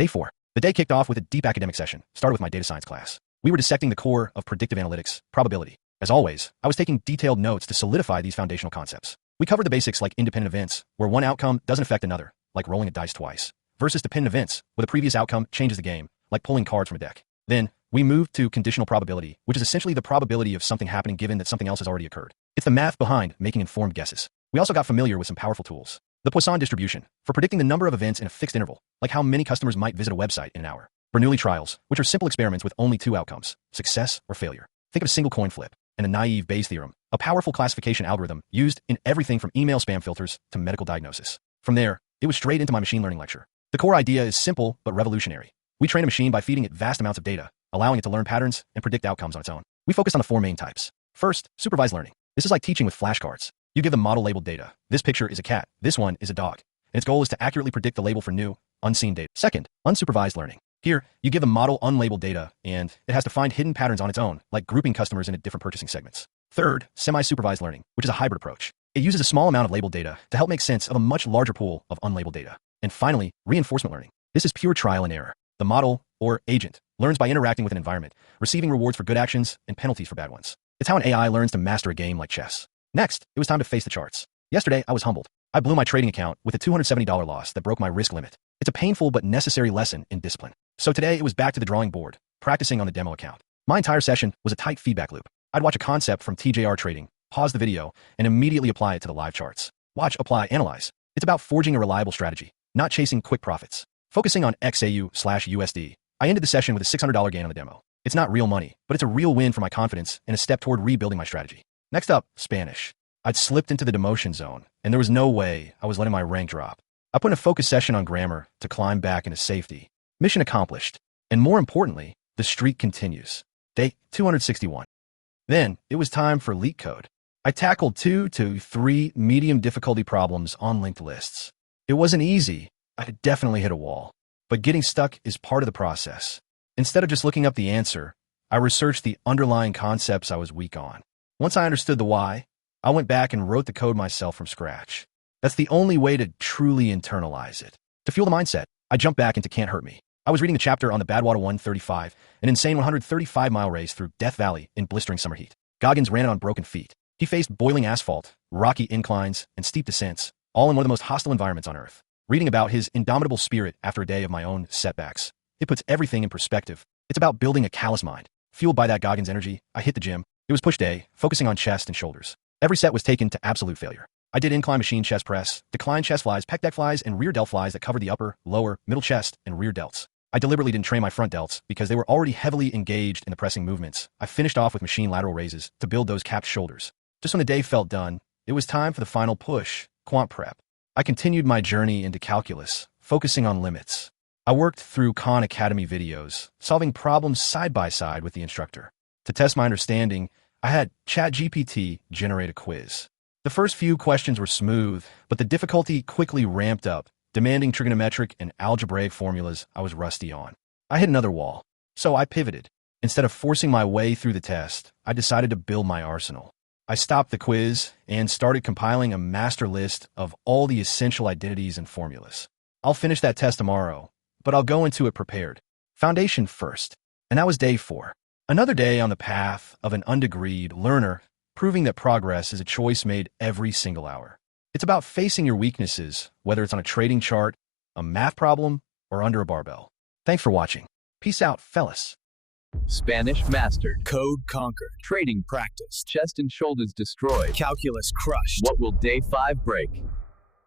Day 4. The day kicked off with a deep academic session, started with my data science class. We were dissecting the core of predictive analytics, probability. As always, I was taking detailed notes to solidify these foundational concepts. We covered the basics like independent events, where one outcome doesn't affect another, like rolling a dice twice, versus dependent events, where the previous outcome changes the game, like pulling cards from a deck. Then, we moved to conditional probability, which is essentially the probability of something happening given that something else has already occurred. It's the math behind making informed guesses. We also got familiar with some powerful tools. The Poisson distribution, for predicting the number of events in a fixed interval, like how many customers might visit a website in an hour. Bernoulli trials, which are simple experiments with only two outcomes, success or failure. Think of a single coin flip. And the naive Bayes theorem, a powerful classification algorithm used in everything from email spam filters to medical diagnosis. From there, it was straight into my machine learning lecture. The core idea is simple but revolutionary. We train a machine by feeding it vast amounts of data, allowing it to learn patterns and predict outcomes on its own. We focused on the four main types. First, supervised learning. This is like teaching with flashcards. You give the model labeled data. This picture is a cat. This one is a dog. And its goal is to accurately predict the label for new, unseen data. Second, unsupervised learning. Here, you give the model unlabeled data, and it has to find hidden patterns on its own, like grouping customers into different purchasing segments. Third, semi-supervised learning, which is a hybrid approach. It uses a small amount of labeled data to help make sense of a much larger pool of unlabeled data. And finally, reinforcement learning. This is pure trial and error. The model, or agent, learns by interacting with an environment, receiving rewards for good actions and penalties for bad ones. It's how an AI learns to master a game like chess. Next, it was time to face the charts. Yesterday, I was humbled. I blew my trading account with a $270 loss that broke my risk limit. It's a painful but necessary lesson in discipline. So today, it was back to the drawing board, practicing on the demo account. My entire session was a tight feedback loop. I'd watch a concept from TJR trading, pause the video, and immediately apply it to the live charts. Watch, apply, analyze. It's about forging a reliable strategy, not chasing quick profits. Focusing on XAU/USD, I ended the session with a $600 gain on the demo. It's not real money, but it's a real win for my confidence and a step toward rebuilding my strategy. Next up, Spanish. I'd slipped into the demotion zone, and there was no way I was letting my rank drop. I put in a focus session on grammar to climb back into safety. Mission accomplished. And more importantly, the streak continues. Day 261. Then, it was time for leak code. I tackled 2 to 3 medium difficulty problems on linked lists. It wasn't easy. I had definitely hit a wall. But getting stuck is part of the process. Instead of just looking up the answer, I researched the underlying concepts I was weak on. Once I understood the why, I went back and wrote the code myself from scratch. That's the only way to truly internalize it. To fuel the mindset, I jumped back into Can't Hurt Me. I was reading the chapter on the Badwater 135, an insane 135-mile race through Death Valley in blistering summer heat. Goggins ran it on broken feet. He faced boiling asphalt, rocky inclines, and steep descents, all in one of the most hostile environments on Earth. Reading about his indomitable spirit after a day of my own setbacks, it puts everything in perspective. It's about building a callous mind. Fueled by that Goggins energy, I hit the gym. It was push day, focusing on chest and shoulders. Every set was taken to absolute failure. I did incline machine chest press, decline chest flies, pec deck flies, and rear delt flies that covered the upper, lower, middle chest, and rear delts. I deliberately didn't train my front delts because they were already heavily engaged in the pressing movements. I finished off with machine lateral raises to build those capped shoulders. Just when the day felt done, it was time for the final push, quant prep. I continued my journey into calculus, focusing on limits. I worked through Khan Academy videos, solving problems side by side with the instructor. To test my understanding, I had ChatGPT generate a quiz. The first few questions were smooth, but the difficulty quickly ramped up, demanding trigonometric and algebraic formulas I was rusty on. I hit another wall, so I pivoted. Instead of forcing my way through the test, I decided to build my arsenal. I stopped the quiz and started compiling a master list of all the essential identities and formulas. I'll finish that test tomorrow, but I'll go into it prepared. Foundation first. And that was day 4. Another day on the path of an undegreed learner, proving that progress is a choice made every single hour. It's about facing your weaknesses, whether it's on a trading chart, a math problem, or under a barbell. Thanks for watching. Peace out, fellas. Spanish mastered. Code conquered. Trading practiced. Chest and shoulders destroyed. Calculus crushed. What will day 5 break?